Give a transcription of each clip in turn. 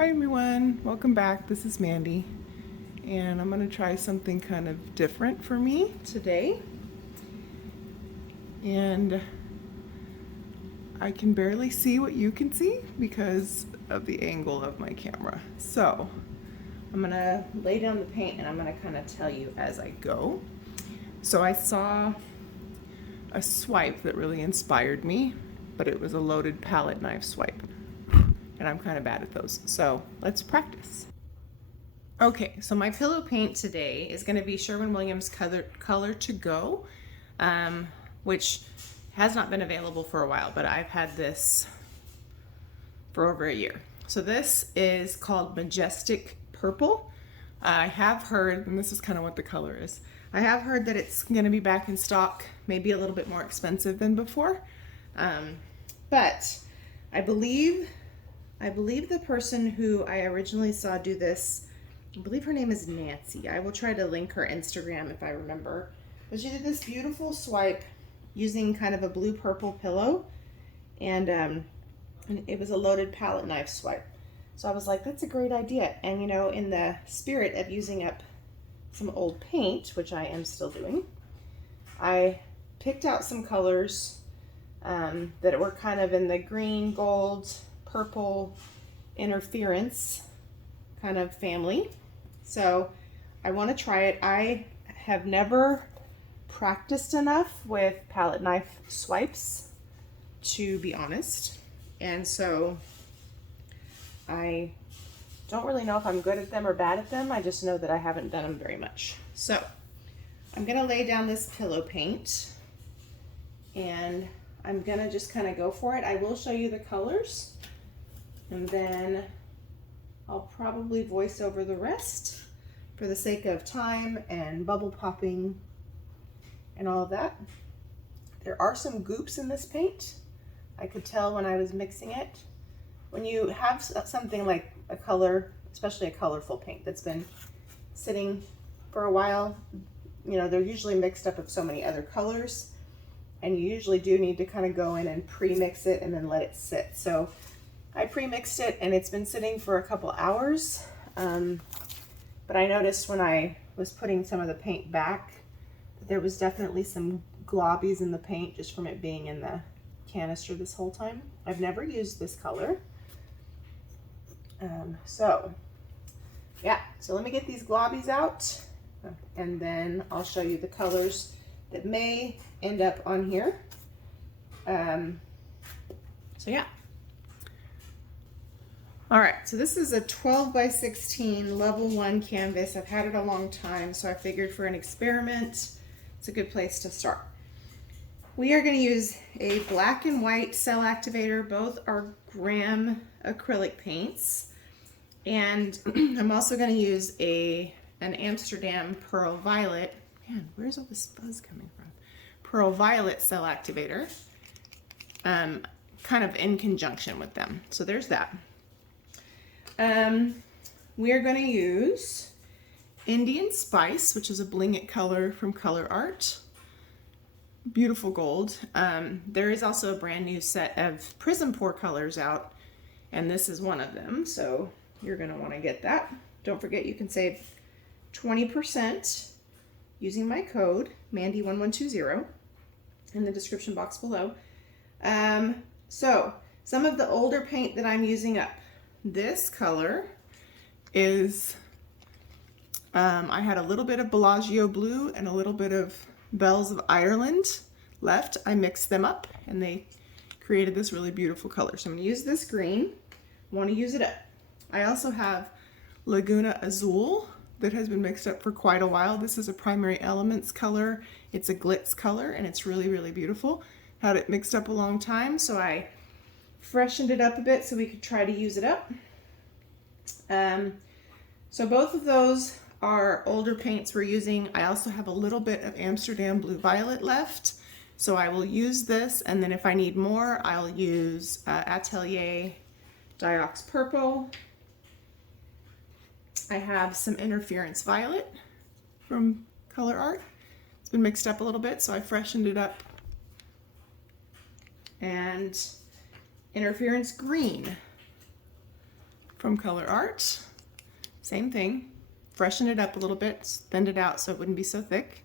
Hi everyone, welcome back. This is Mandy, and I'm going to try something kind of different for me today. And I can barely see what you can see because of the angle of my camera. So I'm going to lay down the paint and I'm going to kind of tell you as I go. So I saw a swipe that really inspired me, but it was a loaded palette knife swipe. And I'm kind of bad at those. So let's practice. Okay, so my pillow paint today is going to be Sherwin-Williams Color to Go, which has not been available for a while, but I've had this for over a year. So this is called Majestic Purple. I have heard, and this is kind of what the color is, I have heard that it's going to be back in stock, maybe a little bit more expensive than before, but I believe the person who I originally saw do this, I believe her name is Nancy. I will try to link her Instagram if I remember. But she did this beautiful swipe using kind of a blue-purple pillow, and it was a loaded palette knife swipe. So I was like, that's a great idea. And you know, in the spirit of using up some old paint, which I am still doing, I picked out some colors that were kind of in the green, gold, purple interference kind of family. So I want to try it. I have never practiced enough with palette knife swipes, to be honest. And so I don't really know if I'm good at them or bad at them. I just know that I haven't done them very much. So I'm going to lay down this pillow paint and I'm going to just kind of go for it. I will show you the colors, and then I'll probably voice over the rest for the sake of time and bubble popping and all of that. There are some goops in this paint. I could tell when I was mixing it. When you have something like a color, especially a colorful paint that's been sitting for a while, you know, they're usually mixed up with so many other colors, and you usually do need to kind of go in and pre-mix it and then let it sit. So I pre-mixed it and it's been sitting for a couple hours, but I noticed when I was putting some of the paint back that there was definitely some globbies in the paint just from it being in the canister this whole time. I've never used this color. So let me get these globbies out and then I'll show you the colors that may end up on here. So yeah. All right, so this is a 12 by 16 level 1 canvas. I've had it a long time, so I figured for an experiment, it's a good place to start. We are going to use a black and white cell activator. Both are Graham acrylic paints. And I'm also going to use an Amsterdam Pearl Violet. Man, where's all this fuzz coming from? Pearl Violet cell activator, kind of in conjunction with them. So there's that. We are going to use Indian Spice, which is a Bling It color from Colourarte. Beautiful gold. There is also a brand new set of PrizmPour colors out, and this is one of them, so you're going to want to get that. Don't forget you can save 20% using my code Mandy1120 in the description box below. So some of the older paint that I'm using up. This color is, I had a little bit of Bellagio blue and a little bit of Bells of Ireland left. I mixed them up and they created this really beautiful color. So I'm going to use this green. I want to use it up. I also have Laguna Azul that has been mixed up for quite a while. This is a Primary Elements color. It's a glitz color and it's really, really beautiful. Had it mixed up a long time, so I freshened it up a bit so we could try to use it up. So both of those are older paints we're using. I also have a little bit of Amsterdam Blue Violet left, so I will use this, and then if I need more, I'll use Atelier Diox Purple. I have some Interference Violet from Colourarte. It's been mixed up a little bit, so I freshened it up. And Interference Green from Colourarte. Same thing. Freshen it up a little bit, thinned it out so it wouldn't be so thick.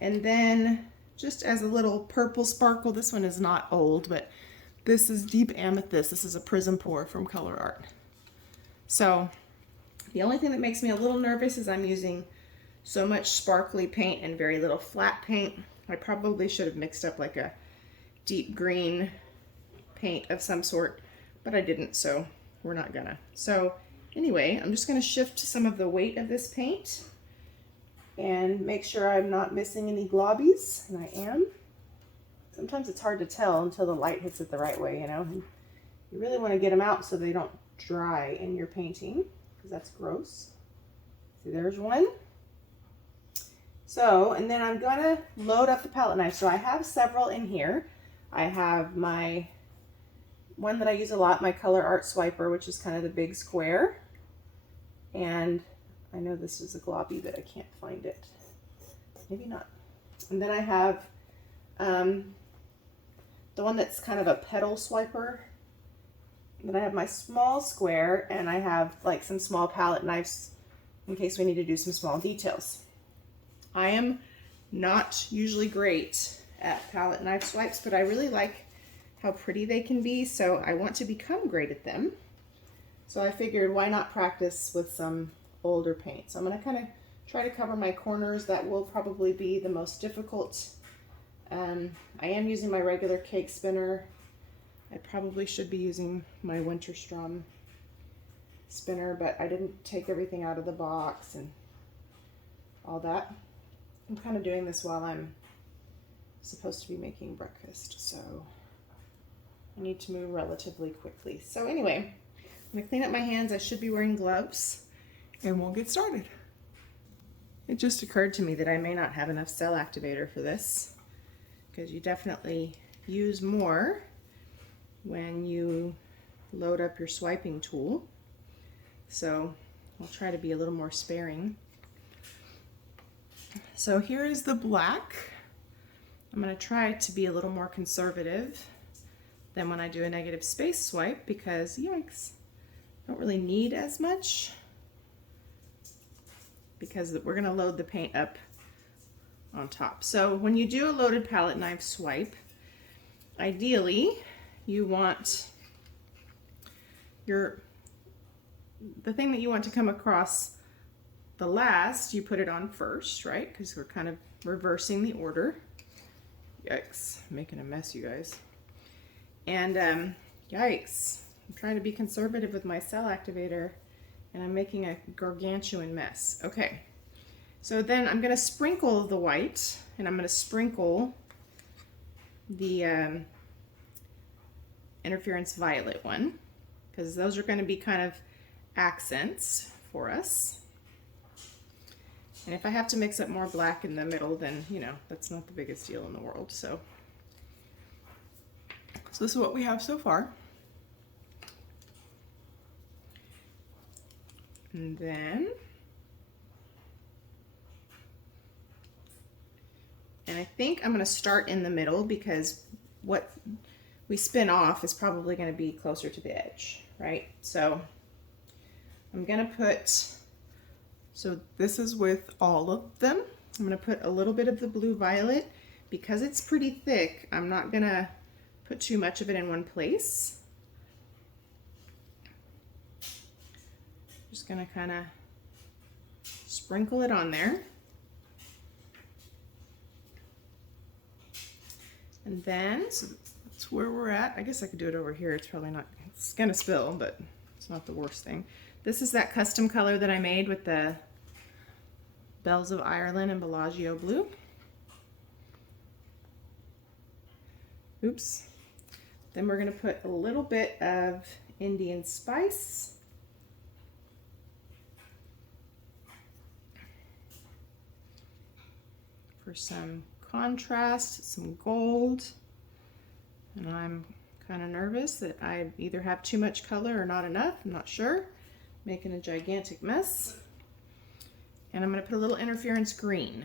And then just as a little purple sparkle, this one is not old, but this is Deep Amethyst. This is a PrizmPour from Colourarte. So the only thing that makes me a little nervous is I'm using so much sparkly paint and very little flat paint. I probably should have mixed up like a deep green paint of some sort, but I didn't, so we're not gonna. So anyway, I'm just gonna shift some of the weight of this paint and make sure I'm not missing any globbies, and I am. Sometimes it's hard to tell until the light hits it the right way, you know. And you really want to get them out so they don't dry in your painting, because that's gross. See, there's one. So, and then I'm gonna load up the palette knife. So I have several in here. I have my one that I use a lot, my Colourarte swiper, which is kind of the big square. And I know this is a globby, but I can't find it. Maybe not. And then I have the one that's kind of a petal swiper. Then I have my small square, and I have like some small palette knives in case we need to do some small details. I am not usually great at palette knife swipes, but I really like how pretty they can be, so I want to become great at them. So I figured, why not practice with some older paint? So I'm gonna kind of try to cover my corners. That will probably be the most difficult. I am using my regular cake spinner. I probably should be using my Winterstrom spinner, but I didn't take everything out of the box and all that. I'm kind of doing this while I'm supposed to be making breakfast, so I need to move relatively quickly. So anyway, I'm gonna clean up my hands. I should be wearing gloves, and we'll get started. It just occurred to me that I may not have enough cell activator for this, because you definitely use more when you load up your swiping tool. So I'll try to be a little more sparing. So here is the black. I'm going to try to be a little more conservative than when I do a negative space swipe, because yikes, I don't really need as much, because we're going to load the paint up on top. So when you do a loaded palette knife swipe, ideally you want the thing that you want to come across the last, you put it on first, right? Because we're kind of reversing the order. Yikes, I'm making a mess, you guys. And yikes, I'm trying to be conservative with my cell activator, and I'm making a gargantuan mess. Okay, so then I'm going to sprinkle the white, and I'm going to sprinkle the interference violet one, because those are going to be kind of accents for us. And if I have to mix up more black in the middle, then, you know, that's not the biggest deal in the world. So this is what we have so far. And then, I think I'm going to start in the middle, because what we spin off is probably going to be closer to the edge, right? So I'm going to put, so this is with all of them. I'm going to put a little bit of the blue violet. Because it's pretty thick, I'm not going to put too much of it in one place. Just going to kind of sprinkle it on there. And then, so that's where we're at. I guess I could do it over here. It's probably not, it's going to spill, but it's not the worst thing. This is that custom color that I made with the Bells of Ireland and Bellagio blue. Oops. Then we're going to put a little bit of Indian spice. For some contrast, some gold. And I'm kind of nervous that I either have too much color or not enough. I'm not sure. Making a gigantic mess. And I'm going to put a little interference green.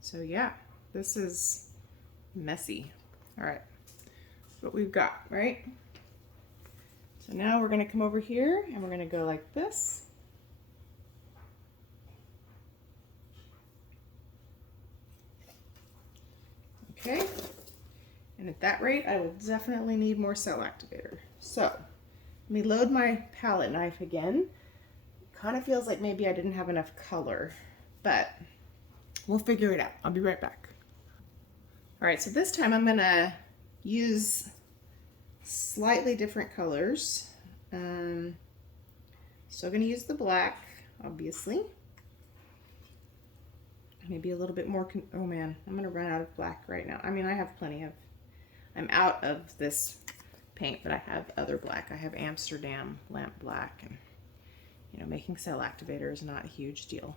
So yeah, this is messy. All right, what we've got, right? So now we're going to come over here and we're going to go like this. Okay, and at that rate, I will definitely need more cell activator. So let me load my palette knife again. Kind of feels like maybe I didn't have enough color, but we'll figure it out. I'll be right back. All right, so this time I'm gonna use slightly different colors. Still gonna use the black, obviously. Maybe a little bit more, oh man, I'm gonna run out of black right now. I mean, I have plenty of, I'm out of this paint, but I have other black. I have Amsterdam lamp black, and you know, making cell activator is not a huge deal.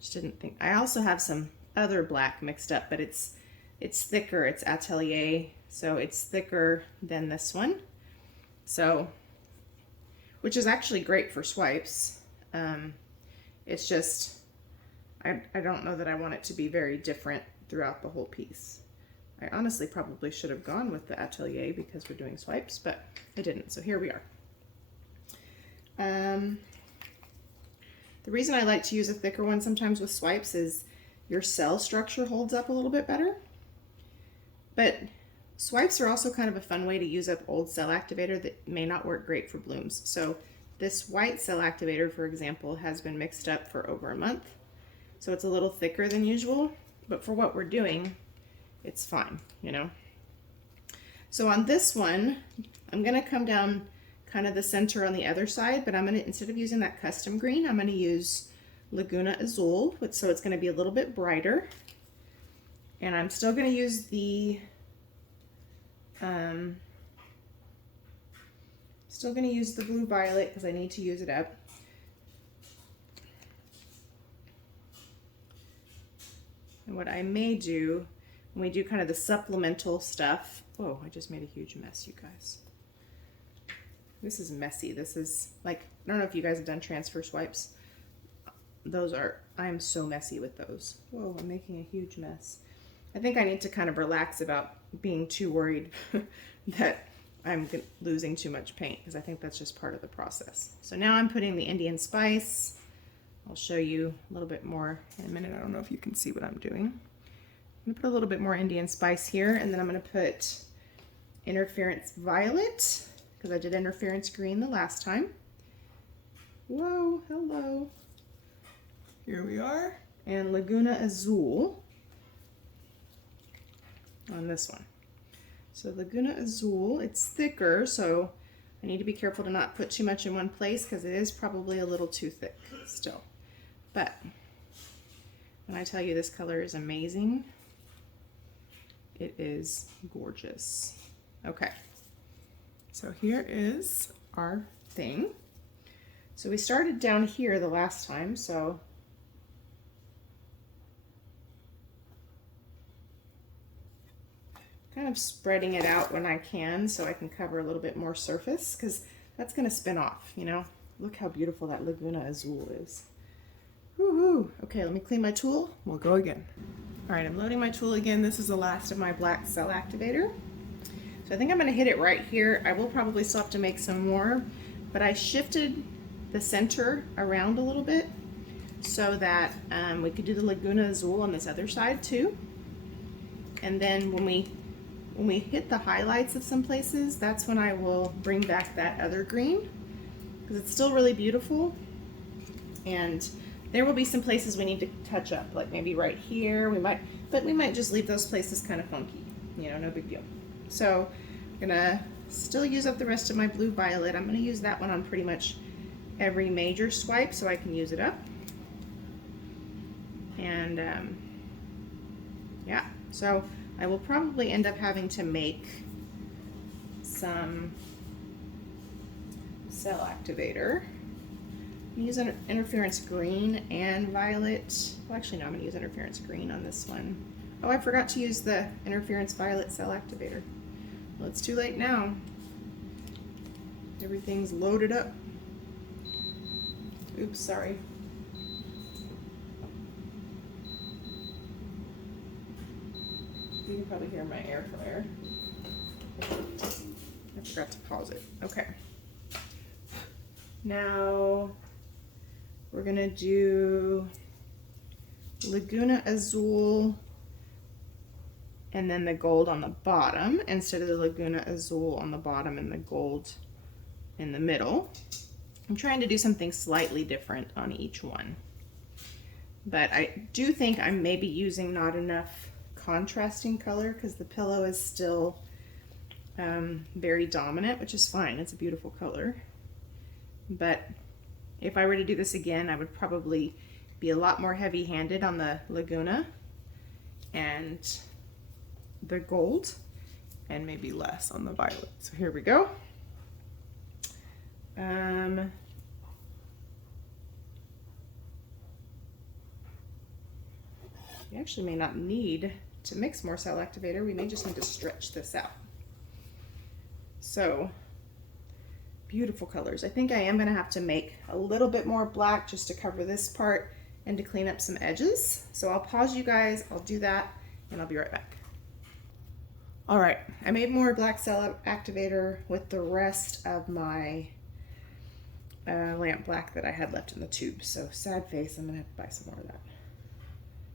Just didn't think, I also have some other black mixed up, but it's thicker, it's Atelier, so it's thicker than this one. So, which is actually great for swipes. It's just, I don't know that I want it to be very different throughout the whole piece. I honestly probably should have gone with the Atelier because we're doing swipes, but I didn't, so here we are. The reason I like to use a thicker one sometimes with swipes is your cell structure holds up a little bit better. But swipes are also kind of a fun way to use up old cell activator that may not work great for blooms. So this white cell activator, for example, has been mixed up for over a month. So it's a little thicker than usual, but for what we're doing, it's fine, you know? So on this one, I'm gonna come down kind of the center on the other side, but I'm gonna, instead of using that custom green, I'm gonna use Laguna Azul, so it's gonna be a little bit brighter. And I'm still gonna use the, blue violet because I need to use it up. And what I may do, when we do kind of the supplemental stuff, whoa, I just made a huge mess, you guys. This is messy. This is like, I don't know if you guys have done transfer swipes. Those are, I am so messy with those. Whoa, I'm making a huge mess. I think I need to kind of relax about being too worried that I'm losing too much paint, because I think that's just part of the process. So now I'm putting the Indian spice. I'll show you a little bit more in a minute. I don't know if you can see what I'm doing. I'm gonna put a little bit more Indian spice here, and then I'm gonna put interference violet, because I did interference green the last time. Whoa, hello. Here we are. And Laguna Azul on this one. So Laguna Azul, it's thicker, so I need to be careful to not put too much in one place because it is probably a little too thick still. But when I tell you this color is amazing, it is gorgeous. Okay, so here is our thing. So we started down here the last time, so kind of spreading it out when I can so I can cover a little bit more surface, because that's going to spin off, you know. Look how beautiful that Laguna Azul is. Woohoo! Okay, let me clean my tool. We'll go again. All right, I'm loading my tool again. This is the last of my black cell activator. So I think I'm going to hit it right here. I will probably still have to make some more, but I shifted the center around a little bit so that we could do the Laguna Azul on this other side too. And then when we hit the highlights of some places, that's when I will bring back that other green, because it's still really beautiful. And there will be some places we need to touch up, like maybe right here. We might just leave those places kind of funky, you know, no big deal. So I'm gonna still use up the rest of my blue violet. I'm gonna use that one on pretty much every major swipe so I can use it up. And yeah, so I will probably end up having to make some cell activator. I'm gonna use an interference green and violet. Well, actually no, I'm gonna use interference green on this one. Oh, I forgot to use the interference violet cell activator. Well, it's too late now. Everything's loaded up. Oops, sorry. You can probably hear my air fryer. I forgot to pause it. Okay. Now we're gonna do Laguna Azul and then the gold on the bottom instead of the Laguna Azul on the bottom and the gold in the middle. I'm trying to do something slightly different on each one. But I do think I'm maybe using not enough contrasting color because the pillow is still very dominant, which is fine. It's a beautiful color. But if I were to do this again, I would probably be a lot more heavy-handed on the Laguna and the gold, and maybe less on the violet. So here we go. We actually may not need to mix more cell activator. We may just need to stretch this out. So beautiful colors. I think I am going to have to make a little bit more black just to cover this part and to clean up some edges. So I'll pause you guys, I'll do that, and I'll be right back. All right, I made more black cell activator with the rest of my lamp black that I had left in the tube. So sad face, I'm gonna have to buy some more of that.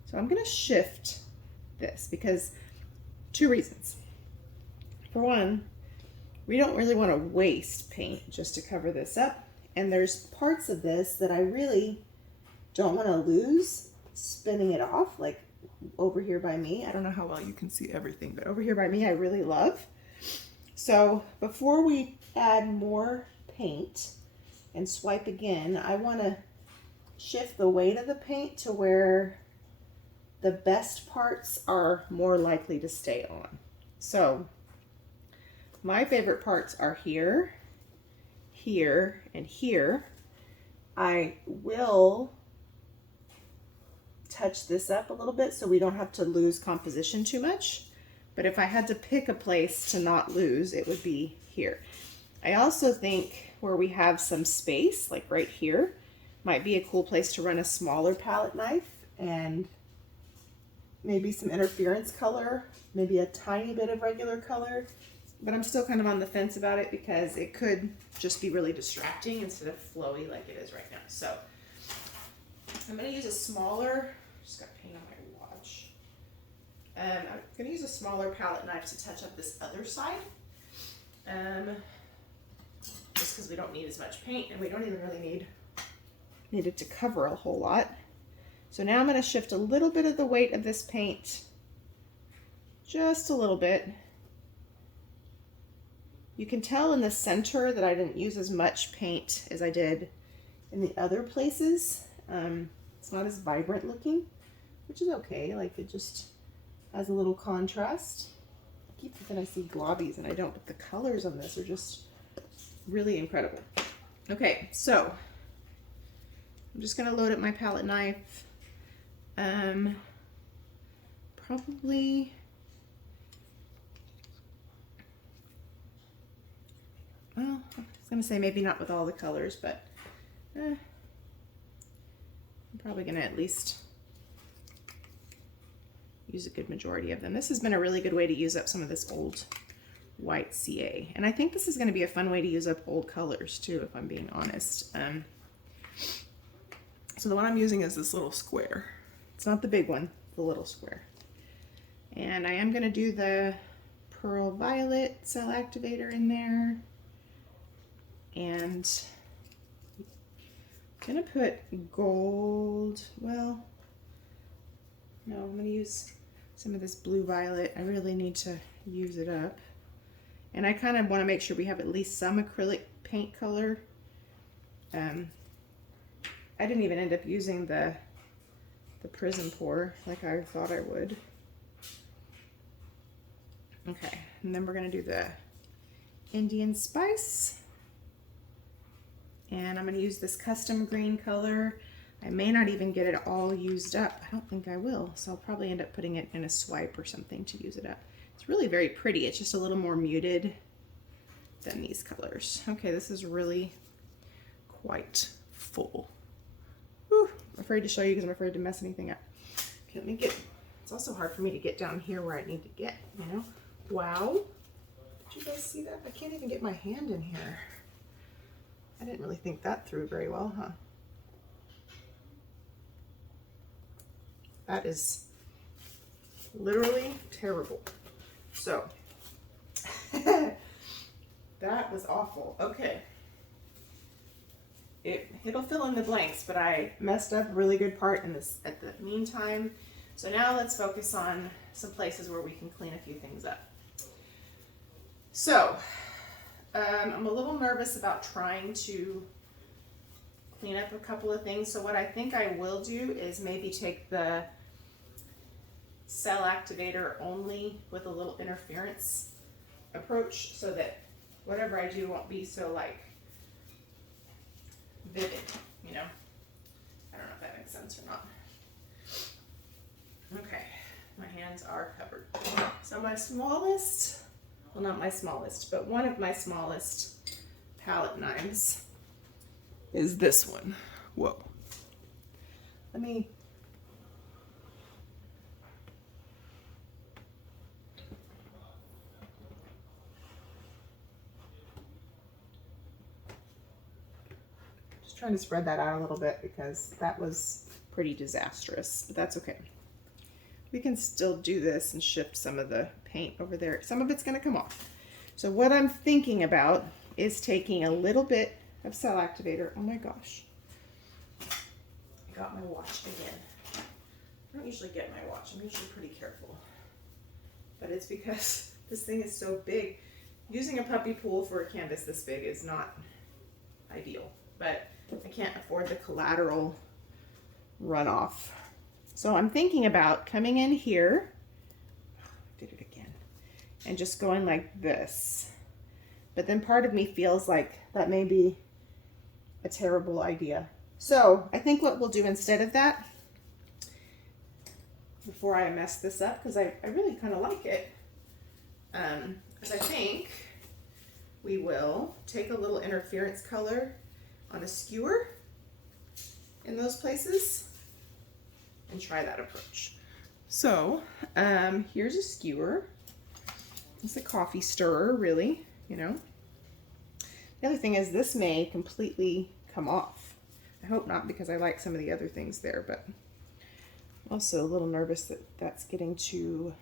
So I'm gonna shift this because two reasons. For one, we don't really want to waste paint just to cover this up. And there's parts of this that I really don't want to lose spinning it off, like over here by me. I don't know how well you can see everything, but over here by me, I really love. So before we add more paint and swipe again, I want to shift the weight of the paint to where the best parts are more likely to stay on. So my favorite parts are here, here, and here. I will touch this up a little bit so we don't have to lose composition too much. But if I had to pick a place to not lose, it would be here. I also think where we have some space, like right here, might be a cool place to run a smaller palette knife and maybe some interference color, maybe a tiny bit of regular color. But I'm still kind of on the fence about it because it could just be really distracting instead of flowy like it is right now. So I'm going to use a smaller, just got paint on my watch. I'm going to use a smaller palette knife to touch up this other side. Just because we don't need as much paint and we don't even really need it to cover a whole lot. So now I'm going to shift a little bit of the weight of this paint, just a little bit. You can tell in the center that I didn't use as much paint as I did in the other places. It's not as vibrant looking, which is okay. Like it just has a little contrast. I keep thinking I see globbies and I don't, but the colors on this are just really incredible. Okay, so I'm just gonna load up my palette knife. Probably, well, I was gonna say maybe not with all the colors, but I'm probably gonna at least use a good majority of them. This has been a really good way to use up some of this old white CA. And I think this is gonna be a fun way to use up old colors too, if I'm being honest. So the one I'm using is this little square. It's not the big one, the little square. And I am gonna do the Pearl Violet cell activator in there. And I'm gonna put gold, well, no, I'm gonna use some of this blue violet. I really need to use it up. And I kind of wanna make sure we have at least some acrylic paint color. I didn't even end up using the PrizmPour like I thought I would. Okay, and then we're gonna do the Indian Spice. And I'm gonna use this custom green color. I may not even get it all used up. I don't think I will, so I'll probably end up putting it in a swipe or something to use it up. It's really very pretty. It's just a little more muted than these colors. Okay, this is really quite full. Whew, I'm afraid to show you because I'm afraid to mess anything up. Okay, let me get, it's also hard for me to get down here where I need to get, you know? Wow. Did you guys see that? I can't even get my hand in here. I didn't really think that through very well, huh? That is literally terrible. So, that was awful. Okay. It'll fill in the blanks, but I messed up a really good part in this at the meantime. So now let's focus on some places where we can clean a few things up. So, I'm a little nervous about trying to clean up a couple of things. So what I think I will do is maybe take the cell activator only with a little interference approach so that whatever I do won't be so like vivid, you know? I don't know if that makes sense or not. Okay, my hands are covered. So my smallest, well not my smallest, but one of my smallest palette knives is this one. Whoa. Let me, just trying to spread that out a little bit because that was pretty disastrous, but that's okay. We can still do this and shift some of the paint over there. Some of it's gonna come off. So what I'm thinking about is taking a little bit of cell activator. Oh my gosh. I got my watch again. I don't usually get my watch. I'm usually pretty careful. But it's because this thing is so big. Using a puppy pool for a canvas this big is not ideal. But I can't afford the collateral runoff. So I'm thinking about coming in here, did it again, and just going like this. But then part of me feels like that may be a terrible idea. So I think what we'll do instead of that, before I mess this up, because I really kind of like it, is I think we will take a little interference color on a skewer in those places and try that approach. So here's a skewer. It's a coffee stirrer, really, you know. The other thing is this may completely come off. I hope not, because I like some of the other things there, but I'm also a little nervous that that's getting too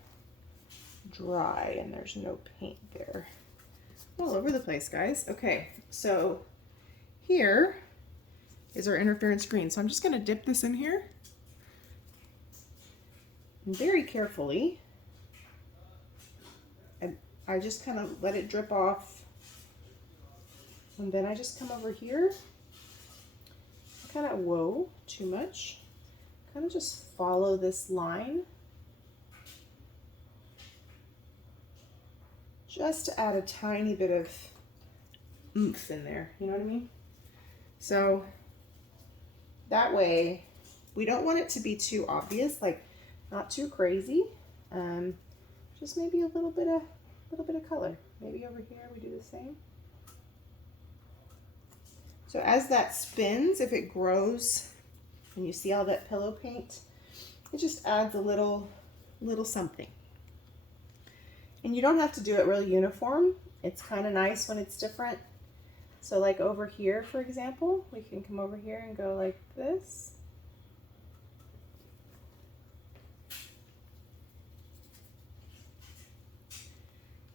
dry and there's no paint there. All over the place, guys. Okay, so here is our interference green. So I'm just gonna dip this in here. And very carefully, and I just kind of let it drip off. And then I just come over here, kind of, whoa, too much. Kind of just follow this line. Just to add a tiny bit of oomph in there, you know what I mean? So that way, we don't want it to be too obvious, like not too crazy. Just maybe a little bit of color. Maybe over here we do the same. So as that spins, if it grows, and you see all that pillow paint, it just adds a little something. And you don't have to do it real uniform. It's kind of nice when it's different. So like over here, for example, we can come over here and go like this.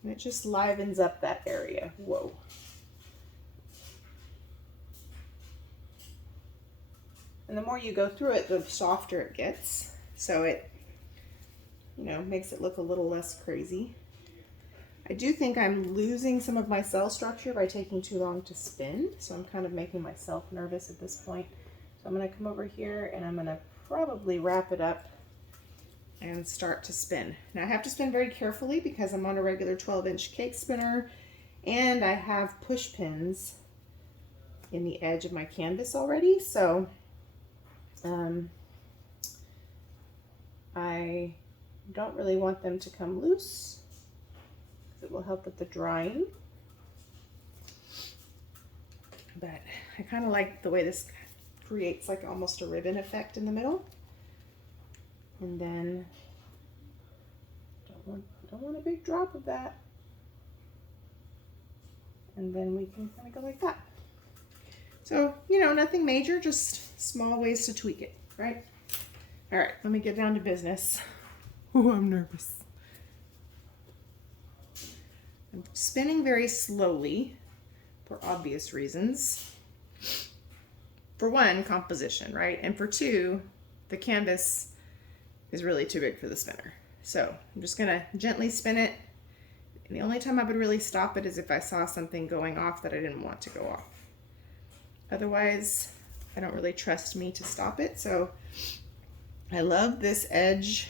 And it just livens up that area. Whoa. And the more you go through it, the softer it gets. So it, you know, makes it look a little less crazy. I do think I'm losing some of my cell structure by taking too long to spin. So I'm kind of making myself nervous at this point. So I'm going to come over here and I'm going to probably wrap it up and start to spin. Now I have to spin very carefully because I'm on a regular 12-inch cake spinner and I have push pins in the edge of my canvas already. So I don't really want them to come loose because it will help with the drying. But I kind of like the way this creates like almost a ribbon effect in the middle. And then don't want a big drop of that. And then we can kind of go like that. So, you know, nothing major, just small ways to tweak it, right? All right, let me get down to business. Oh, I'm nervous. I'm spinning very slowly for obvious reasons. For one, composition, right? And for two, the canvas is really too big for the spinner. So I'm just gonna gently spin it. And the only time I would really stop it is if I saw something going off that I didn't want to go off. Otherwise, I don't really trust me to stop it. So I love this edge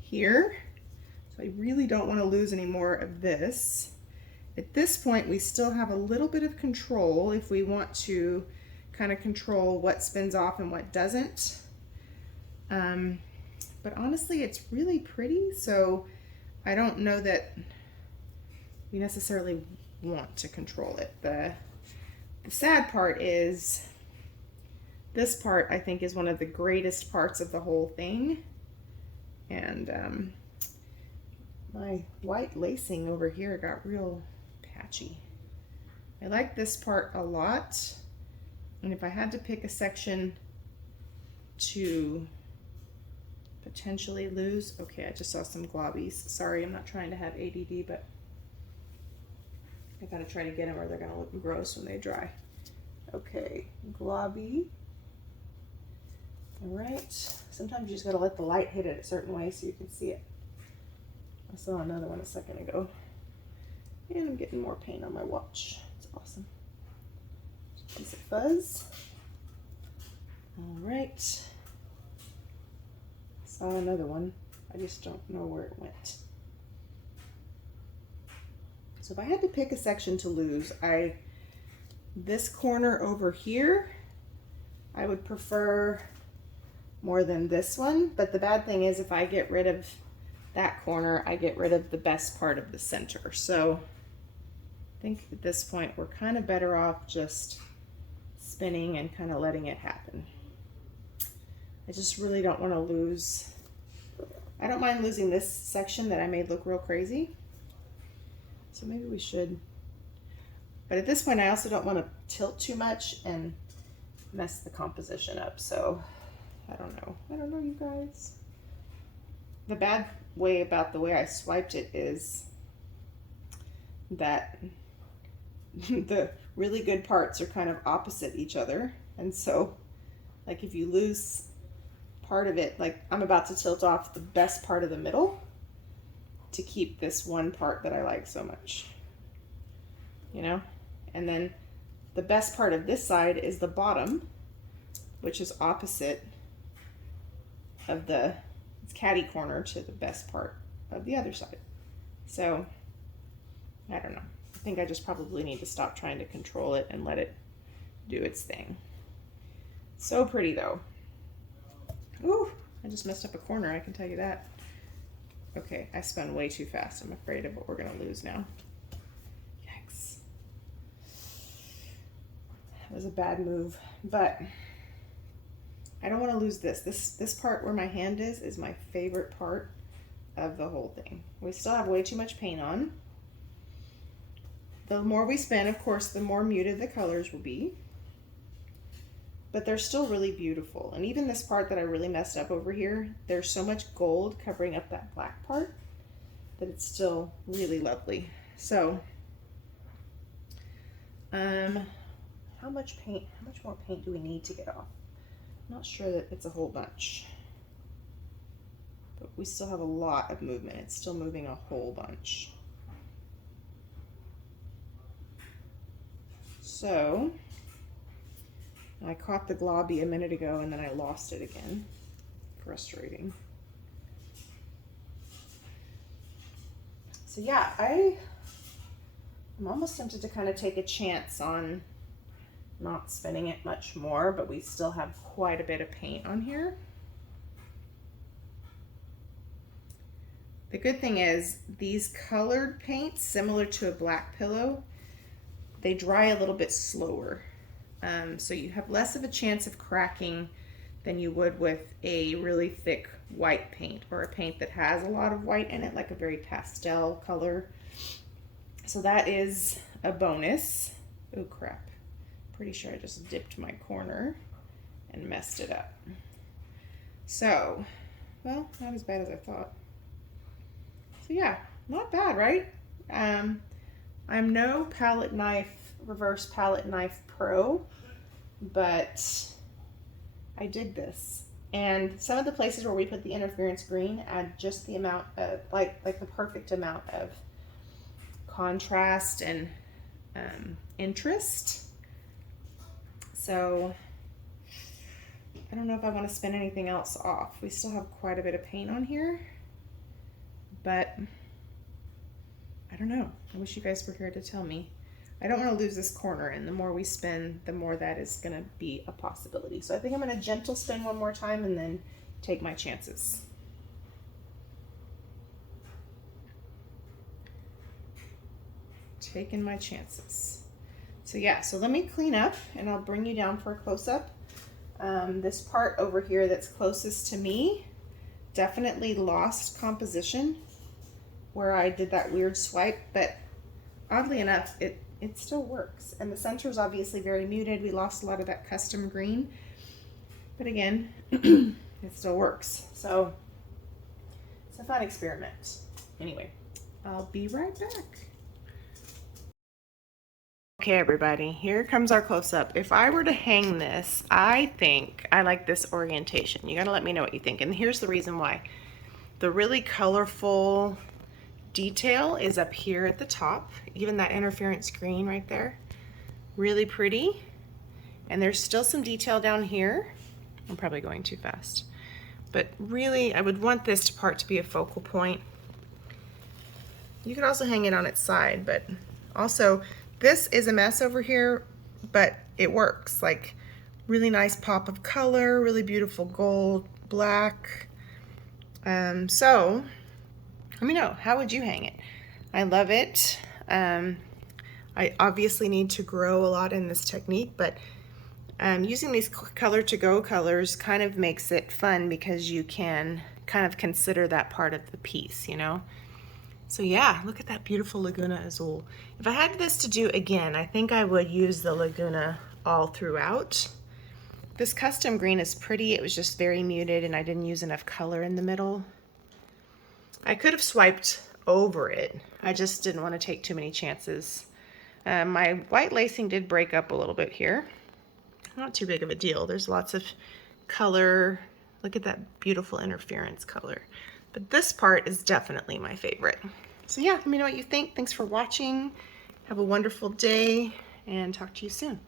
here. So I really don't want to lose any more of this. At this point, we still have a little bit of control if we want to kind of control what spins off and what doesn't. But honestly, it's really pretty, so I don't know that we necessarily want to control it. The sad part is this part, I think, is one of the greatest parts of the whole thing. And my white lacing over here got real patchy. I like this part a lot. And if I had to pick a section to potentially lose, okay, I just saw some globbies. Sorry, I'm not trying to have ADD, but I gotta try to get them or they're gonna look gross when they dry. Okay, globby. All right, sometimes you just gotta let the light hit it a certain way so you can see it. I saw another one a second ago. And I'm getting more paint on my watch. It's awesome. Piece of fuzz. All right. Saw another one. I just don't know where it went. So if I had to pick a section to lose, this corner over here, I would prefer more than this one. But the bad thing is if I get rid of that corner, I get rid of the best part of the center. So I think at this point, we're kind of better off just spinning and kind of letting it happen. I just really don't want to lose. I don't mind losing this section that I made look real crazy. So maybe we should. But at this point, I also don't want to tilt too much and mess the composition up. So I don't know. I don't know, you guys. The bad way about the way I swiped it is that the really good parts are kind of opposite each other. And so, like, if you lose part of it, like I'm about to tilt off the best part of the middle to keep this one part that I like so much, you know? And then the best part of this side is the bottom, which is opposite of the catty corner to the best part of the other side. So I don't know. I think I just probably need to stop trying to control it and let it do its thing. So pretty though. Ooh, I just messed up a corner, I can tell you that. Okay, I spun way too fast. I'm afraid of what we're gonna lose now. Yikes. That was a bad move, but I don't want to lose this. This part where my hand is my favorite part of the whole thing. We still have way too much paint on. The more we spin, of course, the more muted the colors will be. But they're still really beautiful. And even this part that I really messed up over here, there's so much gold covering up that black part that it's still really lovely. So, how much more paint do we need to get off? I'm not sure that it's a whole bunch, but we still have a lot of movement. It's still moving a whole bunch. So, I caught the globby a minute ago and then I lost it again. Frustrating. So yeah, I'm almost tempted to kind of take a chance on not spinning it much more, but we still have quite a bit of paint on here. The good thing is these colored paints, similar to a black pillow, they dry a little bit slower. So you have less of a chance of cracking than you would with a really thick white paint or a paint that has a lot of white in it, like a very pastel color. So that is a bonus. Oh crap. Pretty sure I just dipped my corner and messed it up. So, well, not as bad as I thought. So yeah, not bad, right? I'm no palette knife, reverse palette knife pro, but I did this. And some of the places where we put the interference green add just the amount of, like the perfect amount of contrast and interest. So I don't know if I want to spin anything else off. We still have quite a bit of paint on here, but I don't know. I wish you guys were here to tell me. I don't want to lose this corner, and the more we spin, the more that is going to be a possibility. So I think I'm going to gentle spin one more time and then take my chances. Taking my chances. So yeah, so let me clean up and I'll bring you down for a close-up. This part over here that's closest to me definitely lost composition where I did that weird swipe, but oddly enough, it still works. And the center is obviously very muted. We lost a lot of that custom green, but again, it still works. So it's a fun experiment. Anyway, I'll be right back. Okay, everybody, here comes our close-up. If I were to hang this, I think I like this orientation. You gotta let me know what you think. And here's the reason why. The really colorful detail is up here at the top. Even that interference green right there. Really pretty. And there's still some detail down here. I'm probably going too fast. But really, I would want this part to be a focal point. You could also hang it on its side, but also, this is a mess over here, but it works. Like, really nice pop of color, really beautiful gold, black. So, let me know, how would you hang it? I love it. I obviously need to grow a lot in this technique, but using these color to go colors kind of makes it fun because you can kind of consider that part of the piece, you know? So yeah, look at that beautiful Laguna Azul. If I had this to do again, I think I would use the Laguna all throughout. This custom green is pretty. It was just very muted and I didn't use enough color in the middle. I could have swiped over it. I just didn't want to take too many chances. My white lacing did break up a little bit here. Not too big of a deal. There's lots of color. Look at that beautiful interference color. But this part is definitely my favorite. So yeah, let me know what you think. Thanks for watching. Have a wonderful day and talk to you soon.